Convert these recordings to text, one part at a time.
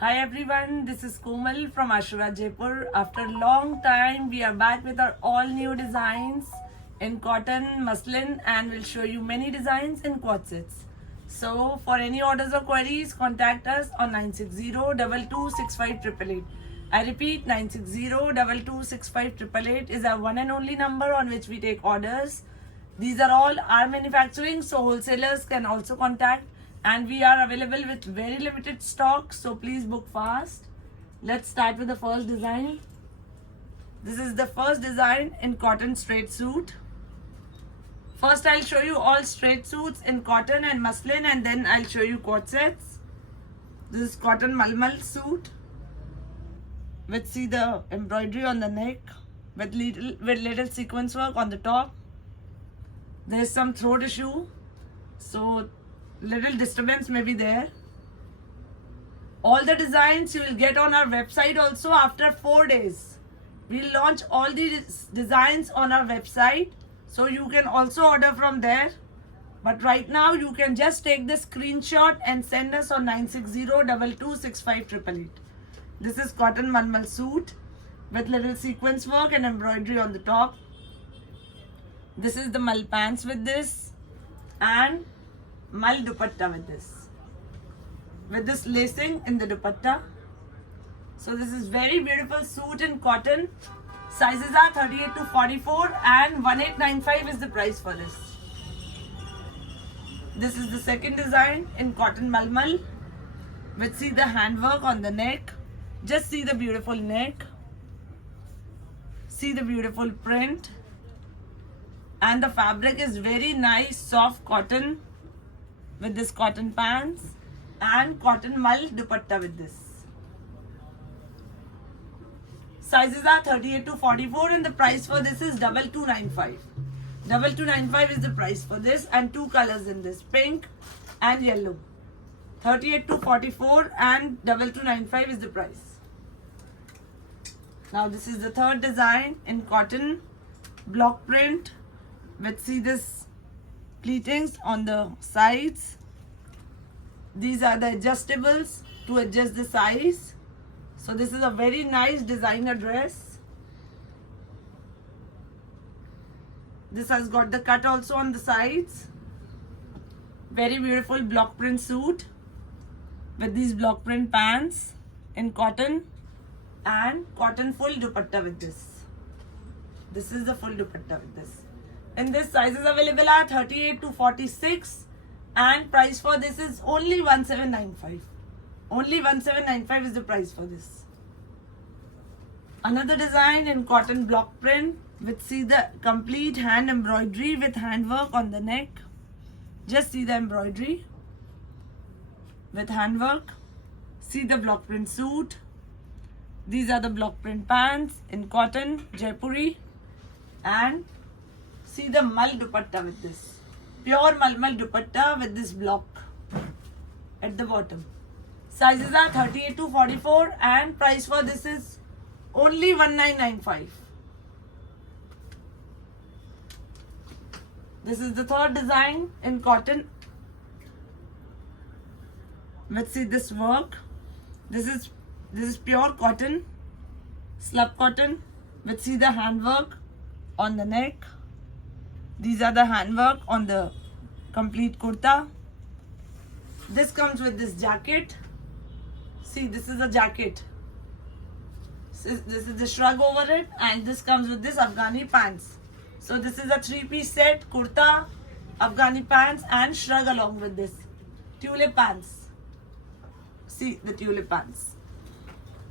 Hi everyone, this is Komal from Ashura Jaipur. After a long time, we are back with our all new designs in cotton, muslin, and we'll show you many designs in quartzets. So for any orders or queries, contact us on 960-2265-888. I repeat, 960-2265-888 is our one and only number on which we take orders. These are all our manufacturing, so wholesalers can also contact, and we are available with very limited stock, so please book fast. Let's start with the first design. This is the first design in cotton straight suit. First I'll show you all straight suits in cotton and muslin, and then I'll show you quartzets. This is cotton malmal suit with, see, the embroidery on the neck with little sequence work on the top. There is some throat issue, so little disturbance may be there. All the designs you will get on our website also after 4 days. We'll launch all these designs on our website, so you can also order from there. But right now you can just take the screenshot and send us on 960-2265-888. This is cotton malmal suit with little sequence work and embroidery on the top. This is the mal pants with this, and mal dupatta with this lacing in the dupatta. So this is very beautiful suit in cotton. Sizes are 38 to 44 and 1895 is the price for this. This is the second design in cotton malmal with, see, the handwork on the neck. Just see the beautiful neck. See the beautiful print. And the fabric is very nice soft cotton with this cotton pants and cotton mal dupatta with this. Sizes are 38 to 44 and the price for this is 2295. 2295 is the price for this, and two colors in this, pink and yellow. 38 to 44 and 2295 is the price. Now this is the third design in cotton block print with, see, this pleatings on the sides. These are the adjustables to adjust the size. So this is a very nice designer dress. This has got the cut also on the sides. Very beautiful block print suit with these block print pants in cotton and cotton full dupatta with this. This is the full dupatta with this. In this, sizes available are 38 to 46 and price for this is only 1795. Only 1795 is the price for this. Another design in cotton block print with, see, the complete hand embroidery with handwork on the neck. Just see the embroidery with handwork. See the block print suit. These are the block print pants in cotton Jaipuri, and see the mal dupatta with this. Pure malmal dupatta with this block at the bottom. Sizes are 38 to 44 and price for this is only 1995. This is the third design in cotton with, see, this work. This is pure cotton, slub cotton with, see, the handwork on the neck. These are the handwork on the complete kurta. This comes with this jacket. See, this is a jacket. This is the shrug over it, and this comes with this Afghani pants. So this is a 3-piece set, kurta, Afghani pants and shrug along with this. Tulip pants. See the tulip pants.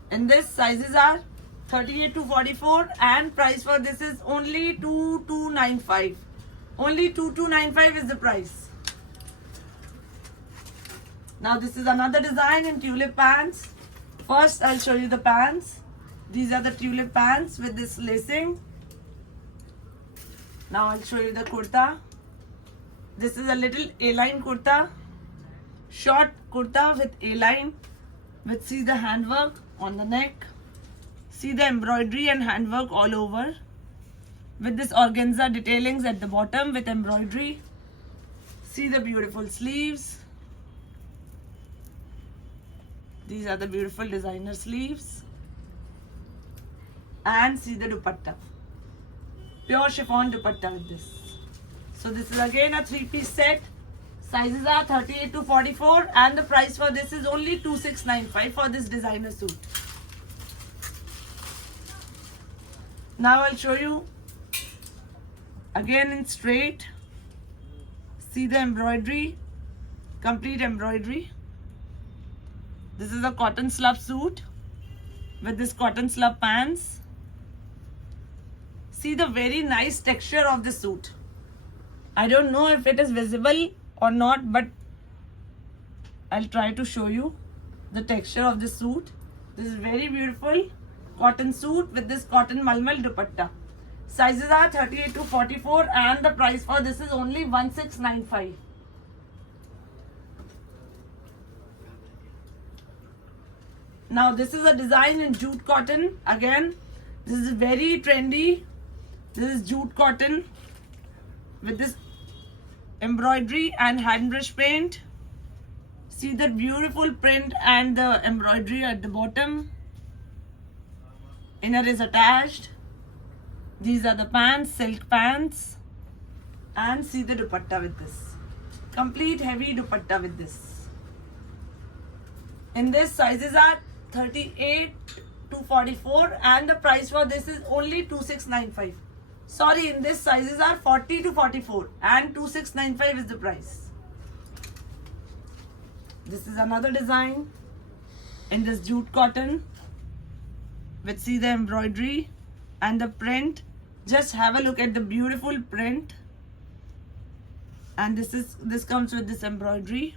And this, sizes are 38 to 44 and price for this is only 2295. Only 2295 is the price. Now this is another design in tulip pants. First I'll show you the pants. These are the tulip pants with this lacing. Now I'll show you the kurta. This is a little A-line kurta. Short kurta with A-line with, see, the handwork on the neck. See the embroidery and handwork all over with this organza detailings at the bottom with embroidery. See the beautiful sleeves. These are the beautiful designer sleeves. And see the dupatta. Pure chiffon dupatta with this. So this is again a 3-piece set. Sizes are 38 to 44 and the price for this is only 2695 for this designer suit. Now I'll show you again in straight. See the embroidery, complete embroidery. This is a cotton slub suit with this cotton slub pants. See the very nice texture of the suit. I don't know if it is visible or not, but I'll try to show you the texture of the suit. This is very beautiful cotton suit with this cotton malmal dupatta. Sizes are 38 to 44 and the price for this is only 1695. Now this is a design in jute cotton. Again, this is very trendy. This is jute cotton with this embroidery and hand brush paint. See the beautiful print and the embroidery at the bottom. Inner is attached. These are the pants, silk pants. And see the dupatta with this. Complete heavy dupatta with this. In this sizes are 38 to 44 and the price for this is only 2695. Sorry, in this sizes are 40 to 44 and 2695 is the price. This is another design in this jute cotton with see the embroidery and the print. Just have a look at the beautiful print. And this comes with this embroidery.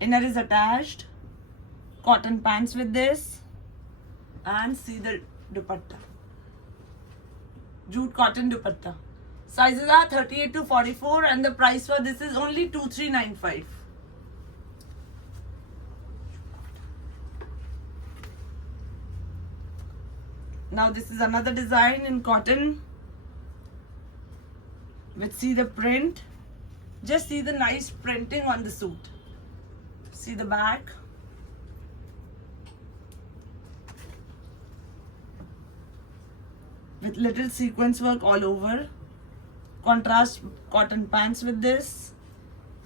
Inner is attached. Cotton pants with this. And see the dupatta. Jute cotton dupatta. Sizes are 38 to 44 and the price for this is only 2395. Now this is another design in cotton with see the print. Just see the nice printing on the suit. See the back. With little sequence work all over. Contrast cotton pants with this.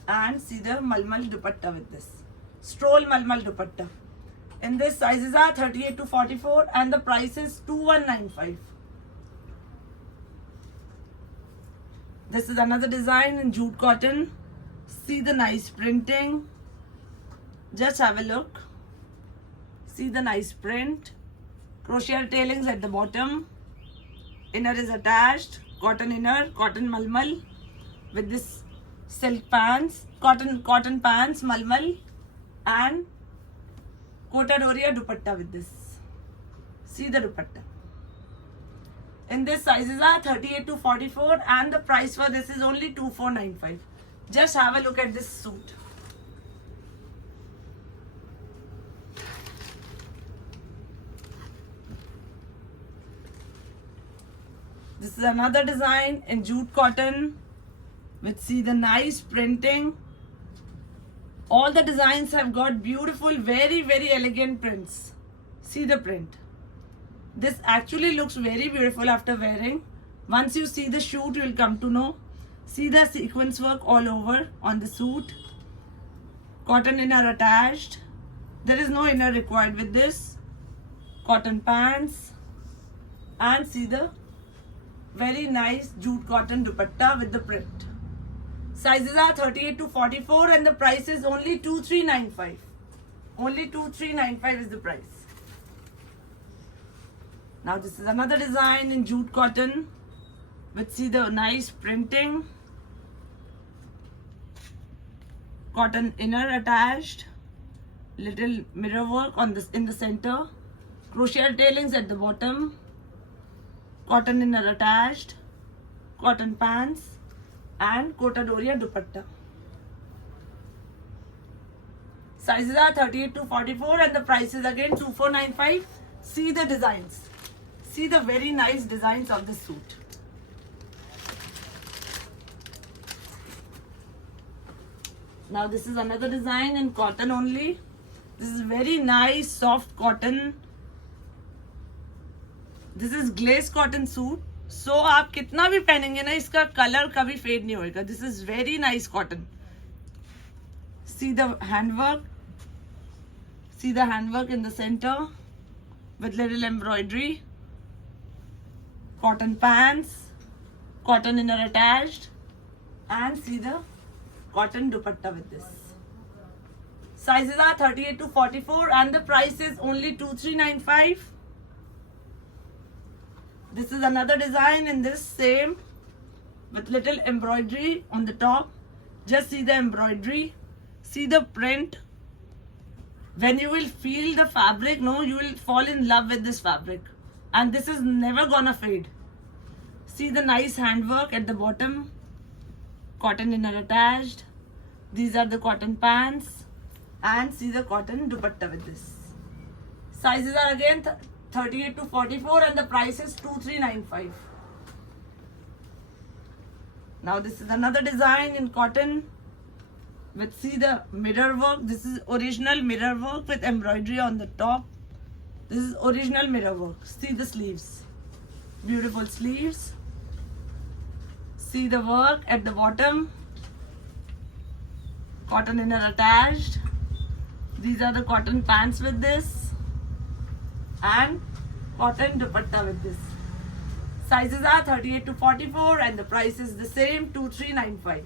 And see the malmal dupatta with this. Stroll malmal dupatta. In this sizes are 38 to 44 and the price is 2195. This is another design in jute cotton. See the nice printing. Just have a look. See the nice print. Crochet tailings at the bottom. Inner is attached. Cotton inner, cotton malmal with this silk pants, cotton pants, malmal and Kota Doria dupatta with this. See the dupatta. In this sizes are 38 to 44 and the price for this is only 2495. Just have a look at this suit. This is another design in jute cotton with see the nice printing. All the designs have got beautiful, very elegant prints. See the print. This actually looks very beautiful after wearing. Once you see the shoot, you will come to know. See the sequence work all over on the suit. Cotton inner attached. There is no inner required with this. Cotton pants. And see the very nice jute cotton dupatta with the print. Sizes are 38 to 44 and the price is only 2395. Only 2395 is the price. Now this is another design in jute cotton with see the nice printing. Cotton inner attached. Little mirror work on this in the center. Crochet tailings at the bottom. Cotton inner attached. Cotton pants. And Kota Doria dupatta. Sizes are 38 to 44 and the price is again 2495. See the designs. See the very nice designs of this suit. Now this is another design in cotton only This is very nice soft cotton. This is glaze cotton suit. So आप कितना भी पहनेंगे ना इसका colour कभी fade नहीं होएगा. This is very nice cotton. See the handwork. See the handwork in the center with little embroidery. Cotton pants, cotton inner attached, and see the cotton dupatta with this. Sizes are 38 to 44 and the price is only 2395. This is another design in this same with little embroidery on the top. Just see the embroidery, see the print. When you will feel the fabric, no, you will fall in love with this fabric. And this is never gonna fade. See the nice handwork at the bottom. Cotton inner attached. These are the cotton pants. And see the cotton dupatta with this. Sizes are again 38 to 44 and the price is 2395. Now this is another design in cotton with, see the mirror work. This is original mirror work with embroidery on the top. This is original mirror work. See the sleeves. Beautiful sleeves. See the work at the bottom. Cotton inner attached. These are the cotton pants with this. And cotton dupatta with this. Sizes are 38 to 44 and the price is the same, 2395.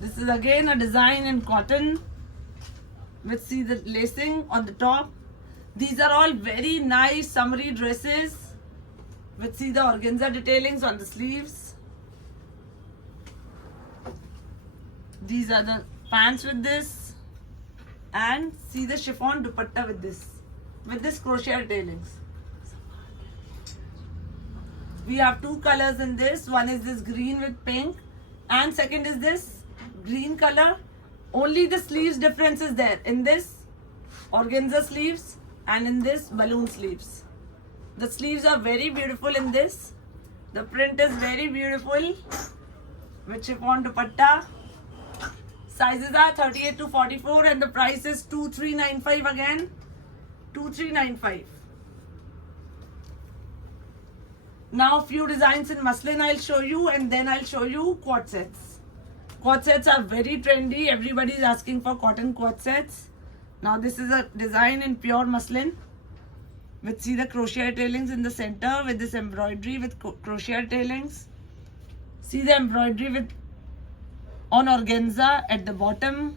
This is again a design in cotton with, see the lacing on the top. These are all very nice summery dresses with, see the organza detailings on the sleeves. These are the pants with this and see the chiffon dupatta with this crochet tailings. We have two colors in this. One is this green with pink and second is this green color. Only the sleeves difference is there. In this organza sleeves and in this balloon sleeves. The sleeves are very beautiful in this. The print is very beautiful with chiffon dupatta. Sizes are 38 to 44 and the price is 2395 again. 2395. Now few designs in muslin I'll show you and then I'll show you quad sets. Quad sets are very trendy. Everybody is asking for cotton quad sets. Now this is a design in pure muslin with, see the crochet tailings in the center with this embroidery with crochet tailings. See the embroidery with on organza at the bottom.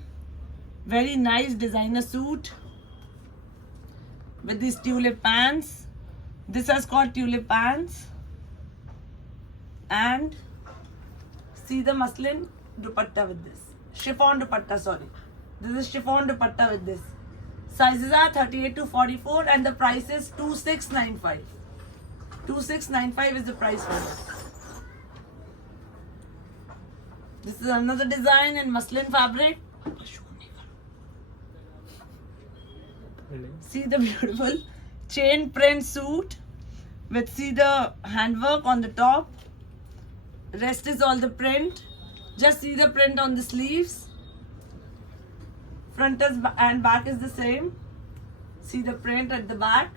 Very nice designer suit with these tulip pants. This is called tulip pants. And see the muslin dupatta with this. Chiffon dupatta, sorry. This is chiffon dupatta with this. Sizes are 38 to 44 and the price is 2695. 2695 is the price for this. This is another design in muslin fabric. See the beautiful chain print suit with, see the handwork on the top. Rest is all the print. Just see the print on the sleeves. Front and back is the same. See the print at the back.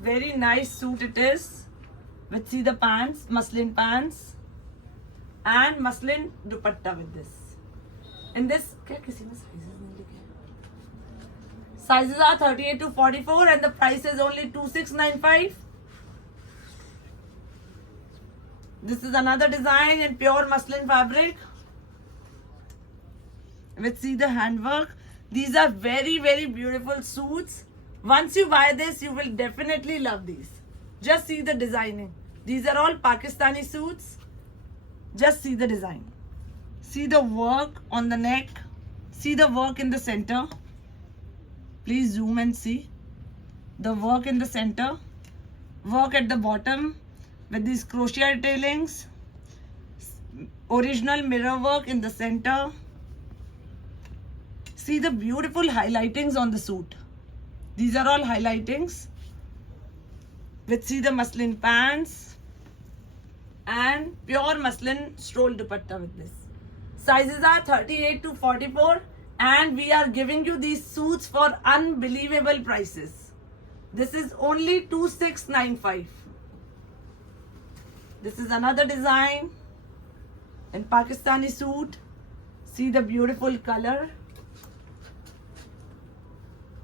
Very nice suit it is. With, see the pants, muslin pants. And muslin dupatta with this. In this, sizes are 38 to 44 and the price is only 2695. This is another design in pure muslin fabric with, see the handwork. These are very, very beautiful suits. Once you buy this, you will definitely love these. Just see the designing. These are all Pakistani suits. Just see the design. See the work on the neck. See the work in the center. Please zoom and see the work in the center. Work at the bottom with these crochet tailings. Original mirror work in the center. See the beautiful highlightings on the suit. These are all highlightings with, see the muslin pants and pure muslin stroll dupatta with this. Sizes are 38 to 44 and we are giving you these suits for unbelievable prices. This is only 2695. This is another design in Pakistani suit. See the beautiful color.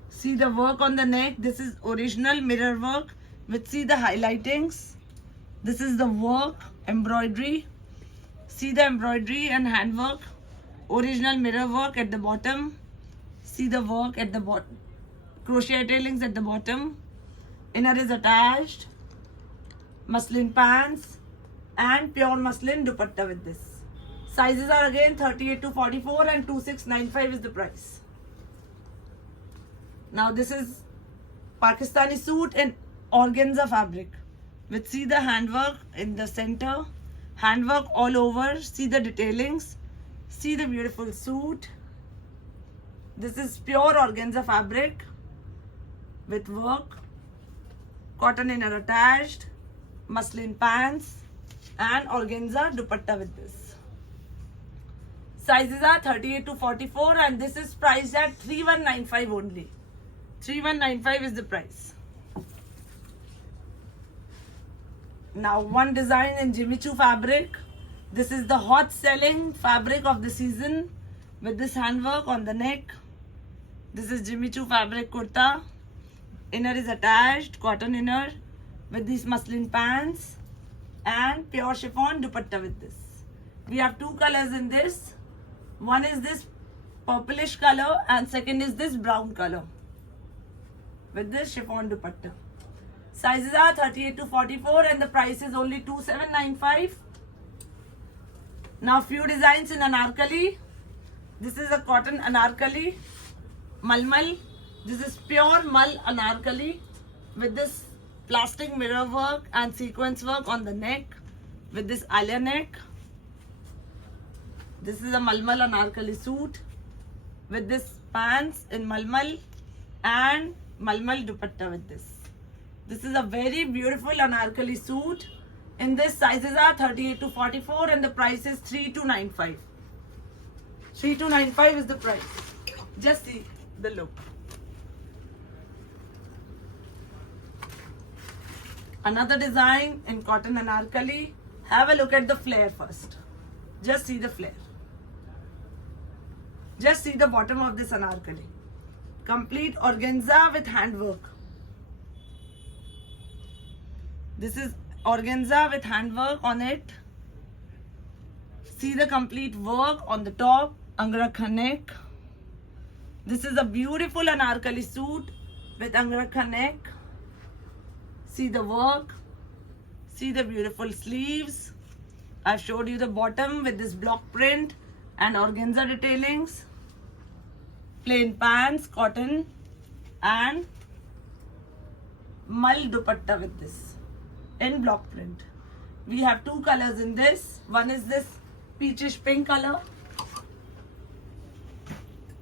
See the work on the neck. This is original mirror work with, see the highlightings. This is the work, embroidery. See the embroidery and handwork. Original mirror work at the bottom. See the work at the bottom. Crochet tailings at the bottom. Inner is attached. Muslin pants and pure muslin dupatta with this. Sizes are again 38 to 44 and 2695 is the price. Now this is Pakistani suit in organza fabric with, see the handwork in the center, handwork all over, see the detailings, see the beautiful suit. This is pure organza fabric with work, cotton inner attached, muslin pants and organza dupatta with this. Sizes are 38 to 44 and this is priced at 3195 only. 3195 is the price. Now one design in Jimmy Choo fabric. This is the hot selling fabric of the season with this handwork on the neck. This is Jimmy Choo fabric kurta. Inner is attached, cotton inner with these muslin pants and pure chiffon dupatta with this. We have two colors in this. One is this purplish color and second is this brown color with this chiffon dupatta. Sizes are 38 to 44 and the price is only 2795. Now few designs in anarkali. This is a cotton anarkali, malmal. This is pure mal anarkali with this plastic mirror work and sequence work on the neck with this alia neck. This is a malmal anarkali suit with this pants in malmal and malmal dupatta with this. This is a very beautiful anarkali suit. In this sizes are 38 to 44 and the price is 3295. 3295 is the price. Just see the look. Another design in cotton anarkali. Have a look at the flare first. Just see the flare. Just see the bottom of this anarkali. Complete organza with handwork. This is organza with handwork on it. See the complete work on the top, angrakha neck. This is a beautiful anarkali suit with angrakha neck. See the work. See the beautiful sleeves. I've showed you the bottom with this block print and organza detailings. Plain pants, cotton and mal dupatta with this in block print. We have two colors in this. One is this peachish pink color.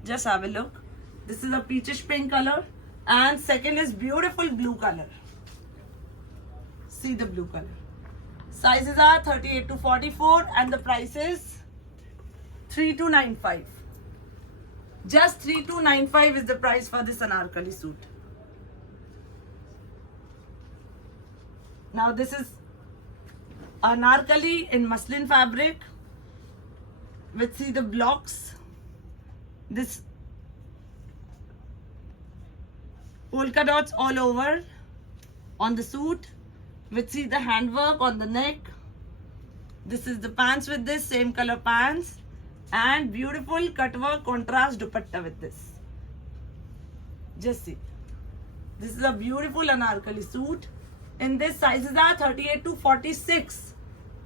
Just have a look. This is a peachish pink color and second is beautiful blue color. See the blue color. Sizes are 38 to 44 and the price is 3295. Just 3295 is the price for this anarkali suit. Now this is anarkali in muslin fabric with, see the blocks. This polka dots all over on the suit with, see the handwork on the neck. This is the pants with this same color pants and beautiful cutwork contrast dupatta with this. Just see. This is a beautiful anarkali suit. In this sizes are 38 to 46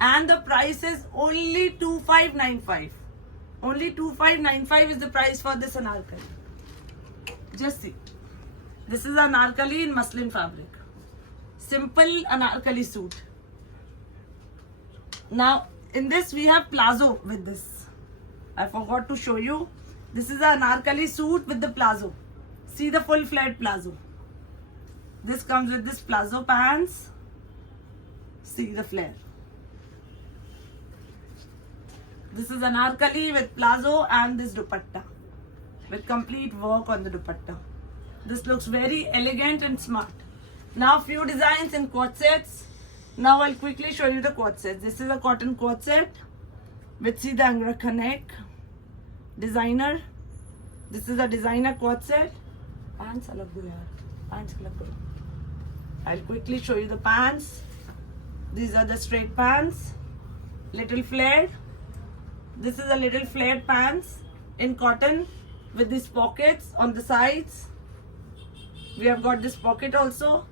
and the price is only 2595. Only 2595 is the price for this anarkali. Just see. This is anarkali in muslin fabric. Simple anarkali suit. Now in this we have plazo with this. I forgot to show you. This is an anarkali suit with the plazo. See the full flared plazo. This comes with this plazo pants. See the flare. This is anarkali with plazo and this dupatta with complete work on the dupatta. This looks very elegant and smart. Now few designs in quad sets. Now I'll quickly show you the quad sets. This is a cotton quad set with see the Angrakha neck. Designer. This is a designer quad set. Pants alag do yaar. Pants alag do. I'll quickly show you the pants. These are the straight pants. Little flared. This is a little flared pants in cotton with these pockets on the sides. We have got this pocket also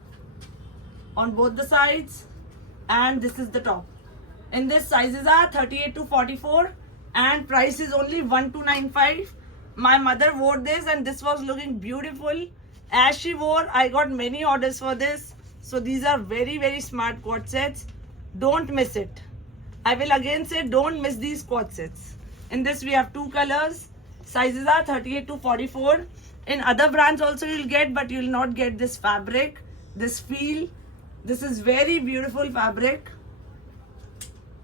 on both the sides, and this is the top. In this sizes are 38 to 44 and price is only 1295. My mother wore this and this was looking beautiful. As she wore, I got many orders for this. So these are very, very smart quad sets. Don't miss it. I will again say don't miss these quad sets. In this we have two colors. Sizes are 38 to 44. In other brands also you'll get, but you'll not get this fabric, this feel. This is very beautiful fabric.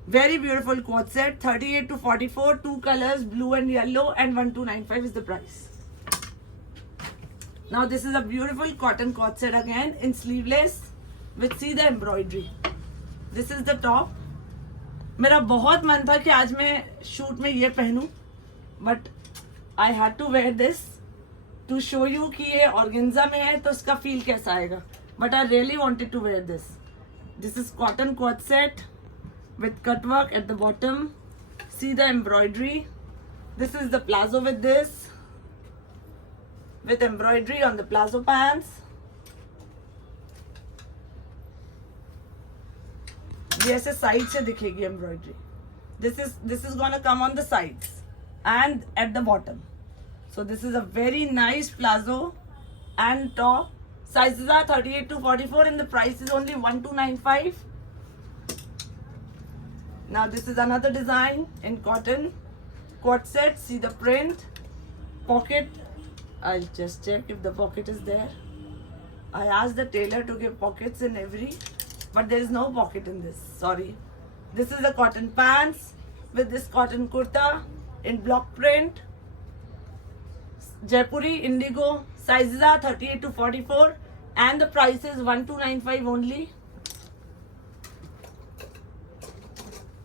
Very beautiful quad set. 38 to 44. Two colors, blue and yellow, and 1295 is the price. Now this is a beautiful cotton quad set again in sleeveless with see the embroidery. This is the top. मेरा बहुत मन था कि आज मैं shoot में ये पहनूं, but I had to wear this to show you कि ये organza में है तो इसका feel कैसा आएगा. But I really wanted to wear this. This is cotton quad set with cut work at the bottom. See the embroidery. This is the plazo with this, with embroidery on the plazo pants. ये ऐसे side से दिखेगी embroidery. This is gonna come on the sides and at the bottom. So this is a very nice plazo and top. Sizes are 38 to 44 and the price is only 1295. Now this is another design in cotton quad set. See the print, pocket. I'll just check if the pocket is there. I asked the tailor to give pockets in every, but there is no pocket in this. Sorry. This is the cotton pants with this cotton kurta in block print. Jaipuri indigo. Sizes are 38 to 44 and the price is 1295 only.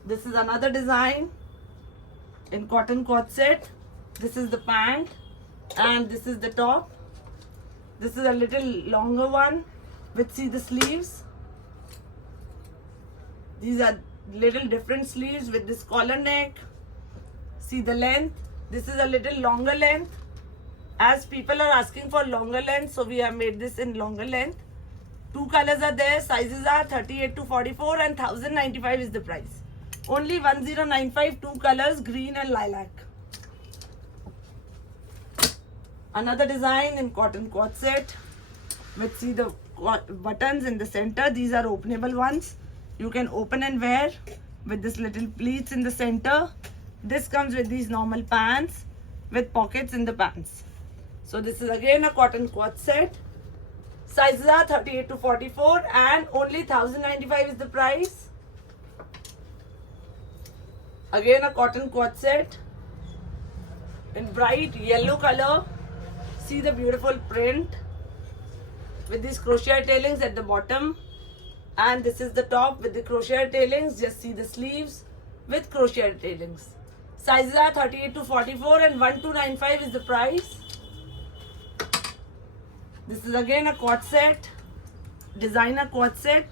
This is another design in cotton quad set. This is the pant and this is the top. This is a little longer one with see the sleeves. These are little different sleeves with this collar neck. See the length. This is a little longer length. As people are asking for longer length, so we have made this in longer length. Two colors are there. Sizes are 38 to 44 and 1095 is the price. Only 1095, two colors, green and lilac. Another design in cotton quad set with see the buttons in the center. These are openable ones. You can open and wear with this little pleats in the center. This comes with these normal pants with pockets in the pants. So this is again a cotton quad set. Sizes are 38 to 44 and only 1095 is the price. Again a cotton quad set in bright yellow color. See the beautiful print with these crochet tailings at the bottom. And this is the top with the crochet tailings. Just see the sleeves with crochet tailings. Sizes are 38 to 44 and 1295 is the price. This is again a quad set, designer quad set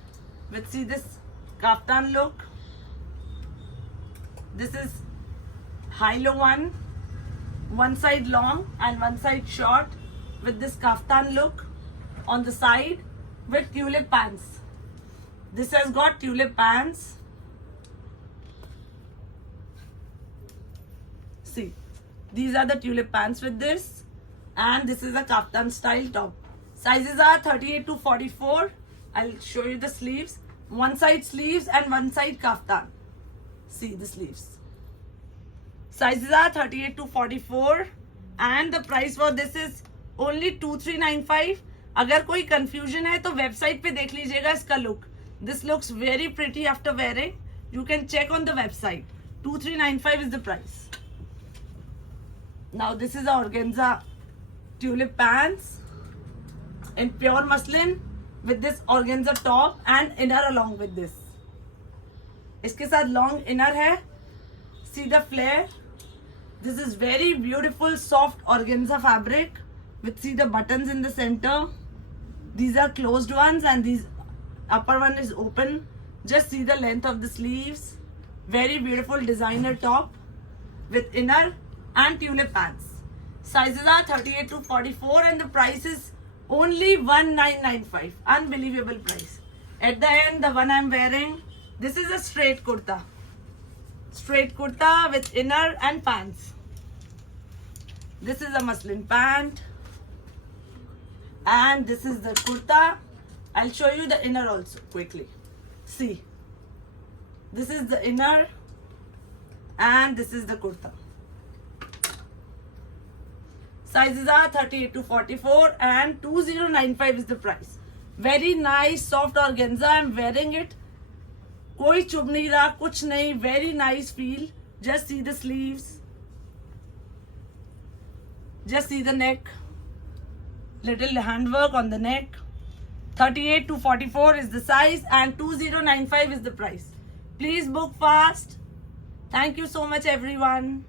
with see this kaftan look. This is high-low one side long and one side short with this kaftan look on the side with tulip pants. This has got tulip pants. See, these are the tulip pants with this, and this is a kaftan style top. Sizes are 38 to 44. I'll show you the sleeves. One side sleeves and one side kaftan. See the sleeves. Sizes are 38 to 44 and the price for this is only 2395. अगर कोई confusion है तो website पे देख लीजिएगा इसका look. This looks very pretty after wearing. You can check on the website. 2395 is the price. Now this is the organza tulip pants in pure muslin with this organza top and inner along with this. इसके साथ long inner है. See the flare. This is very beautiful soft organza fabric with see the buttons in the center. These are closed ones and these upper one is open. Just see the length of the sleeves. Very beautiful designer top with inner and tulip pants. Sizes are 38 to 44 and the price is only 1995. Unbelievable price. At the end, the one I'm wearing, this is a straight kurta. Straight kurta with inner and pants. This is a muslin pant. And this is the kurta. I'll show you the inner also quickly. See. This is the inner. And this is the kurta. Sizes are 38 to 44 and 2095 is the price. Very nice soft organza. I'm wearing it. कोई चुभ नहीं रहा, कुछ नहीं. Very nice feel. Just see the sleeves. Just see the neck. Little handwork on the neck. 38 to 44 is the size and 2095 is the price. Please book fast. Thank you so much everyone.